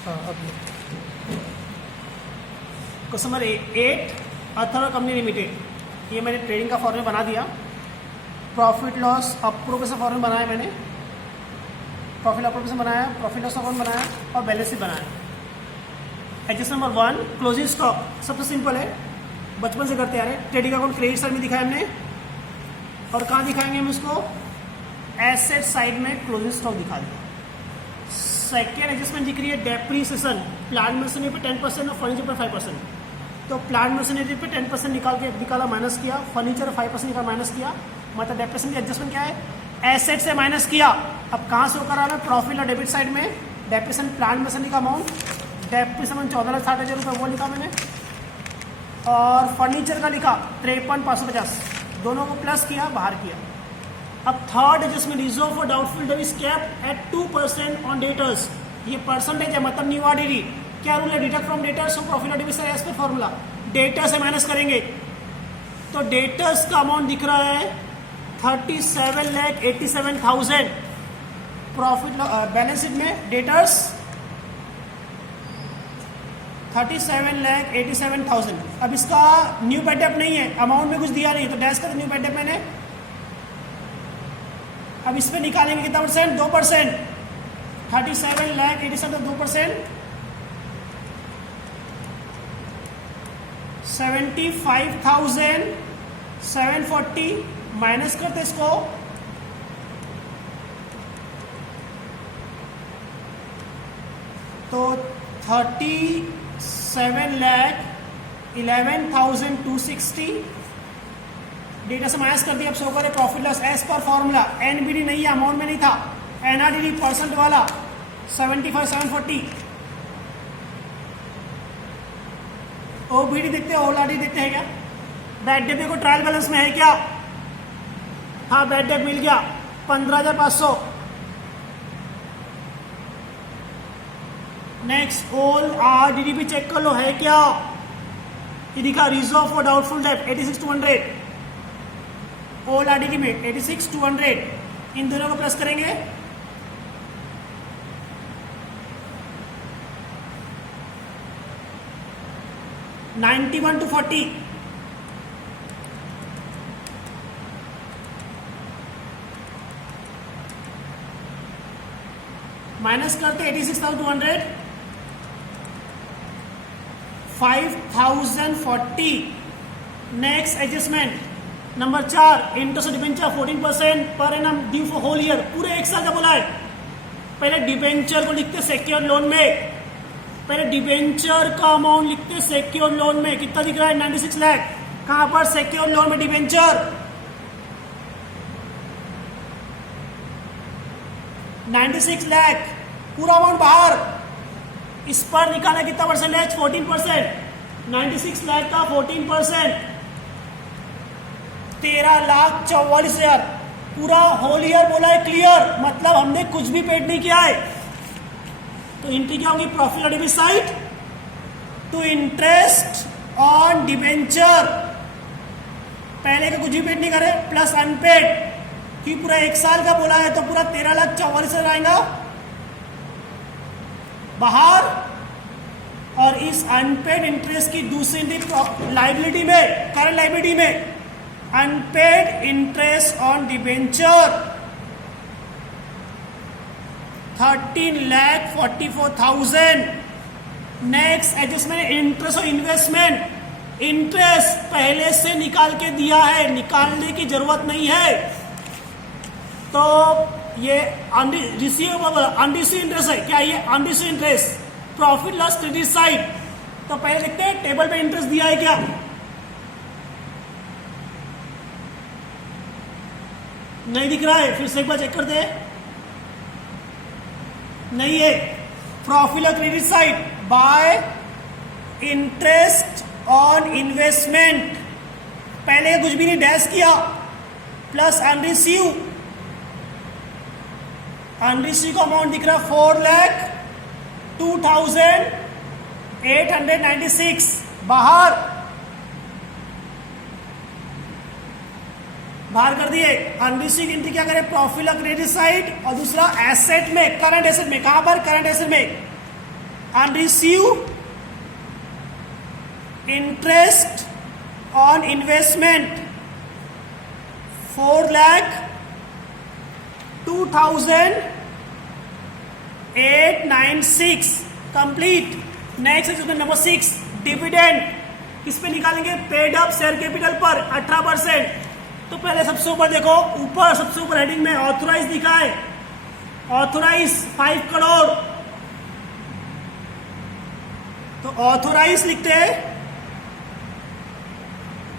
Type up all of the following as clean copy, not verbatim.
Question number 8, Atharva company limited. ये मैंने trading का फॉर्मूला बना दिया, प्रॉफिट लॉस अप्रोप्रिएशन फॉर्मूला बनाया मैंने, प्रॉफिट अप्रोप्रिएशन बनाया, प्रॉफिट लॉस अकाउंट बनाया और बैलेंस शीट बनाया। Adjust number 1, closing stock. सबसे सिंपल है, बचपन से करते आ रहे। ट्रेडिंग अकाउंट क्रेडिट साइड में दिखाया हमने, और कहाँ दिखाएंगे हम इसको? एसेट साइड में क्लोजिंग स्टॉक दिखा दिया। सेकेंड एडजस्टमेंट दिख रही है डेप्रीसिएशन, प्लांट मशीनरी पे 10% और फर्नीचर पे 5%। तो प्लांट मशीनरी पे 10% निकाला माइनस किया, फर्नीचर 5% निकाल माइनस किया, मतलब डेप्रिसिएशन की एडजस्टमेंट क्या है? एसेट से माइनस किया। अब कहाँ से होकर आ रहा है? प्रॉफिट और डेबिट साइड में डेप्रिसिएशन प्लांट मशीनरी का अमाउंट, डेप्रिसिएशन 14,60,000 रुपये वो लिखा मैंने, और फर्नीचर का लिखा 53,550, दोनों को प्लस किया, बाहर किया। अब third adjustment, reserve for doubtful debt is capped at 2% on debtors. ये परसेंटेज है, मतलब न्यू आरडीडी। क्या रूल है? डिडक्ट फ्रॉम डेटर्स और प्रॉफिट और debit side as per formula. Debtor से माइनस करेंगे तो डेटर्स का अमाउंट दिख रहा है 37,87,000। प्रॉफिट बैलेंस शीट में डेटर्स 37,87,000। अब इसका न्यू बैड डेट नहीं है, अमाउंट में कुछ दिया नहीं, तो डैश कर न्यू बैड डेट मैंने। अब इस पे निकालेंगे कितना परसेंट? 2%। 37,87,000 2%, 75,740 माइनस करते इसको, तो 37,11,260 डेटा से माइनस कर दिया। अब शो करे profit loss as per formula. NBD नहीं है, अमाउंट में नहीं था, एनआरडीडी परसेंट वाला 75,740। ओबीडी देखते हैं, ओलाडी देखते हैं क्या? बैड डेट देखो ट्रायल बैलेंस में है क्या? हाँ, बैड डेट मिल गया 15,500। नेक्स्ट ओल आरडीडी भी चेक कर लो, है क्या? ये दिखा रिजर्व फॉर डाउटफुल डेट 86,200। ओल आरडीडी में 86,200, इन दोनों को प्लस करेंगे, $91,240। माइनस करते 86,200, 5,040। Next adjustment number 4, interest debenture 14% per annum due for whole year, पूरे एक साल का बोला है। पहले डिबेंचर को लिखते सेक्योर्ड लोन में, पहले डिबेंचर का अमाउंट लिखते सेक्योर्ड लोन में। कितना दिख रहा है? 96 लाख। कहां पर? सेक्योर्ड लोन में डिबेंचर 96 लाख, पूरा अमाउंट बाहर। इस पर निकाला कितना परसेंटेज? 14%। 96 लाख का 14%, 13,44,000। पूरा होल ईयर बोला है क्लियर, मतलब हमने कुछ भी पेड नहीं किया है। तो एंट्री क्या होगी? प्रॉफिट और debit side to interest on debenture. पहले का कुछ भी पेड नहीं करे, प्लस अनपेड, कि पूरा एक साल का बोला है, तो पूरा 13,44,000 आएगा बाहर। और इस अनपेड इंटरेस्ट की दूसरी लाइबिलिटी में, करंट लाइबिलिटी में, unpaid interest on debenture 13,44,000। Next adjustment, interest और इन्वेस्टमेंट। इंटरेस्ट पहले से निकाल के दिया है, निकालने की जरूरत नहीं है। तो ये रिसीवेबल अनरिसीव इंटरेस्ट है क्या? ये unreceived interest, profit loss credit side. तो पहले देखते हैं टेबल पे इंटरेस्ट दिया है क्या? नहीं दिख रहा है, फिर से एक बार चेक करते हैं। नहीं है। प्रॉफिट और credit side by interest on investment, पहले कुछ भी नहीं, डैश किया, प्लस अनरिसीव। अनरिसीव का अमाउंट दिख रहा है 4,02,896 बाहर कर दिए। अनरिसीव एंट्री क्या करें? प्रॉफिट और क्रेडिट साइड, और दूसरा एसेट में, करंट एसेट में। कहां पर? करंट एसेट में and receive interest on investment 4,02,896 complete. Next adjustment number 6, dividend किस पे निकालेंगे? पेड अप शेयर कैपिटल पर 18%। तो पहले सबसे ऊपर देखो, ऊपर सबसे ऊपर हेडिंग में ऑथोराइज लिखा है, ऑथोराइज 5 करोड़। तो ऑथोराइज लिखते हैं,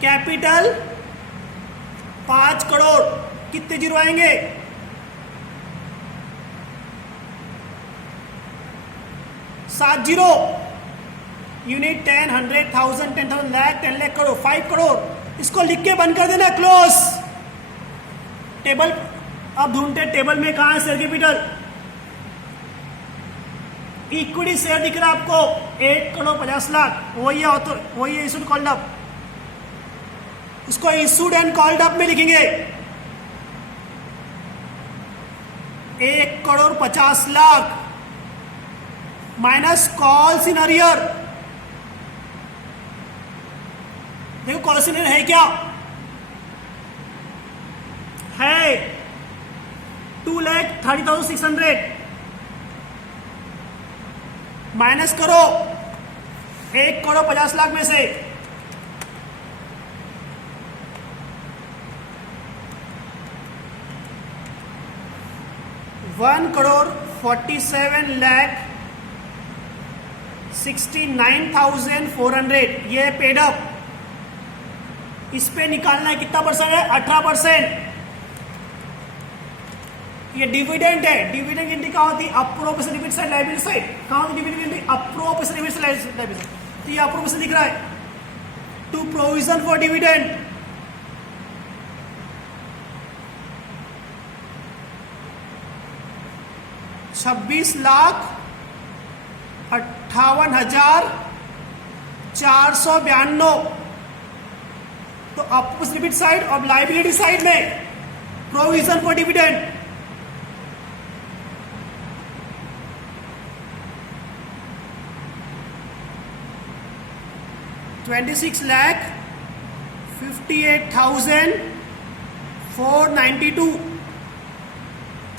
कैपिटल 5 करोड़, कितने जीरो आएंगे? 7 जीरो। यूनिट 10, 100,000, 10,000 लाख, 10 लाख करोड़, 5 करोड़। इसको लिख के बंद कर देना, क्लोज। टेबल अब ढूंढते टेबल में कहां है शेयर कैपिटल। इक्विटी शेयर दिख रहा है आपको 1 करोड़ 50 लाख, वही है इशूड कॉल्ड अप। इसको इशूड एंड कॉल्ड अप में लिखेंगे 1 crore 50 lakh minus calls in arrear. देखो कॉल्स इन अरियर है क्या? है 2,30,600 माइनस करो 1 करोड़ 50 लाख में से। वन करोड़ 47,69,400 ये पेड अप। इस पे निकालना है कितना परसेंट है? 18%। ये डिविडेंड है। डिविडेंड एंट्री कहाँ होती है? Appropriation debit side, liability side. कहाँ होती है dividend entry? Appropriation debit side, liability side. तो ये अप्रोप्रिएशन दिख रहा है टू प्रोविजन फॉर डिविडेंड। $56,58,492। तो अप्रोप्रिएशन डेबिट साइड और लायबिलिटी साइड में प्रोविजन फॉर डिविडेंड। $26,58,492।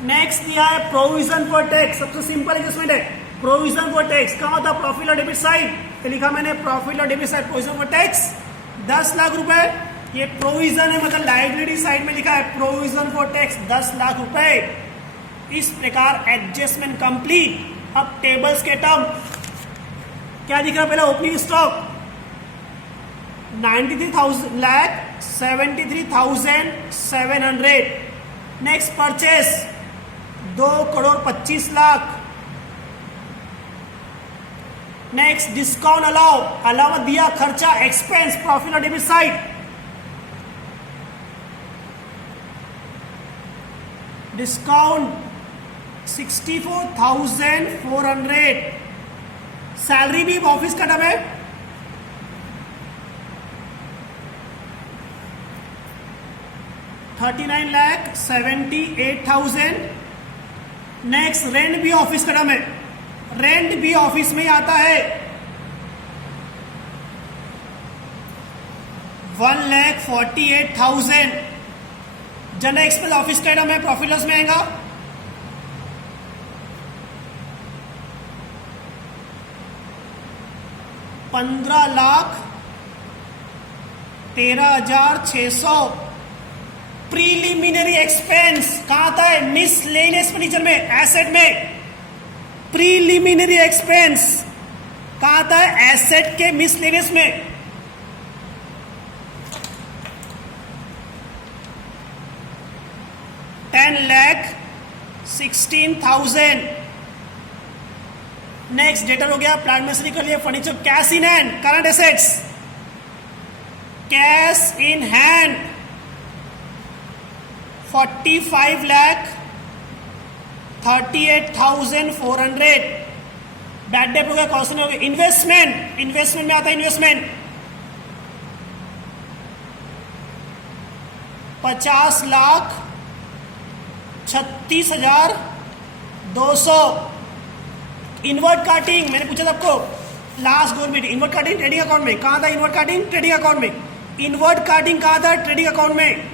नेक्स्ट दिया है प्रोविजन फॉर टैक्स। सबसे सिंपल एडजस्टमेंट है प्रोविजन फॉर टैक्स। कहाँ होता है? प्रॉफिट और डेबिट साइड। तो लिखा मैंने प्रॉफिट और debit side provision for tax 10 lakh रुपए। ये प्रोविजन है, मतलब लायबिलिटी साइड में लिखा है प्रोविजन फॉर टैक्स 10 लाख रुपए। इस प्रकार एडजस्टमेंट कंप्लीट। अब टेबल्स के टर्म क्या दिख रहा है? पहले opening stock 73,700। Next purchase 2 crore 25 lakh. Next discount अलावा दिया खर्चा एक्सपेंस प्रॉफिट और डेबिट साइड। डिस्काउंट 64,400। सैलरी भी ऑफिस का टर्म है। $39,78,000। नेक्स्ट रेंट भी ऑफिस का टर्म है। रेंट भी ऑफिस में ही आता है। 1,48,000। जनरल एक्सपेंस ऑफिस का टर्म है, प्रॉफिट लॉस में आएगा। $15,13,600। प्रीलिमिनरी एक्सपेंस कहां आता है? मिसलेनियस फर्नीचर में, एसेट में। प्रीलिमिनरी एक्सपेंस कहां आता है? एसेट के मिसलेनियस में। $10,16,000। नेक्स्ट डेटर हो गया, प्लांट मशीनरी कर लिया, furniture. Cash in hand current assets, cash in hand 45,38,400। Bad debt हो गया, कॉस्ट हो गया। इन्वेस्टमेंट में आता है इन्वेस्टमेंट 50,36,200। इनवर्ट कार्टिंग मैंने पूछा था आपको last goal meeting, inward carting trading account में कहाँ था? इनवर्ट कार्टिंग ट्रेडिंग अकाउंट में। इनवर्ट कार्टिंग कहाँ था? ट्रेडिंग अकाउंट में।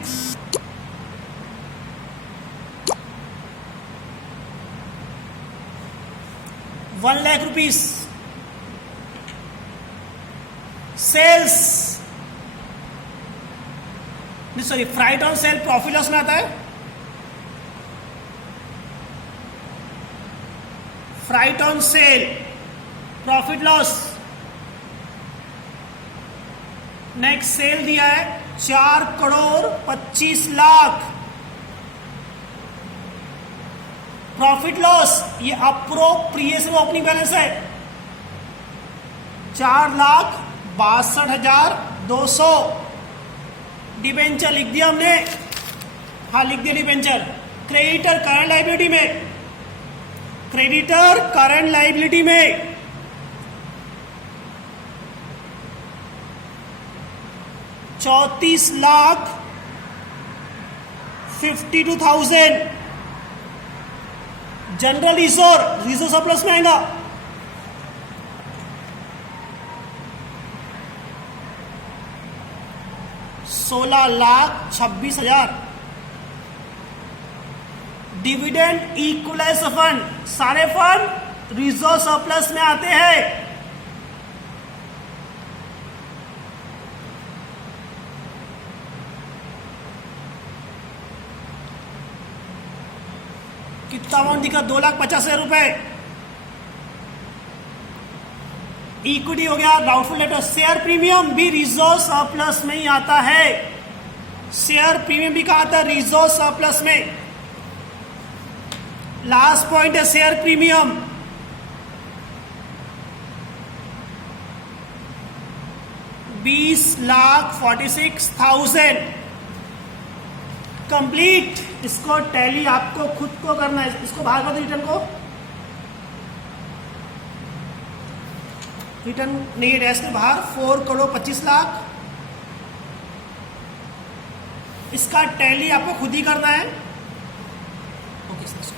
₹1,00,000 sales, sorry freight on sale profit loss में आता है। Freight on sale profit loss. Next sale दिया है 4,25,00,000 प्रॉफिट लॉस, ये अप्रोप्रिएशन ओपनिंग बैलेंस है 4,62,200। डिबेंचर लिख दिया हमने, हाँ लिख दिया डिबेंचर। क्रेडिटर करंट लायबिलिटी में, क्रेडिटर करंट लायबिलिटी में 34,52,000। जनरल रिजर्व सरप्लस में आएगा 16,26,000। डिविडेंड इक्वलाइज फंड, सारे फंड रिजर्व सरप्लस में आते हैं। कितना अमाउंट दिखा? 2,50,000 रुपए। इक्विटी हो गया, डाउटफुल लेटर। शेयर प्रीमियम भी रिजर्व सरप्लस में ही आता है। शेयर प्रीमियम भी कहा था? रिजर्व सरप्लस में। लास्ट पॉइंट है शेयर प्रीमियम। ₹20,46,000 कंप्लीट। इसको टैली आपको खुद को करना है। इसको बाहर कर दो रिटर्न को, रिटर्न नहीं है डैश के बाहर। 4,25,00,000 इसका टैली आपको खुद ही करना है। Okay sir.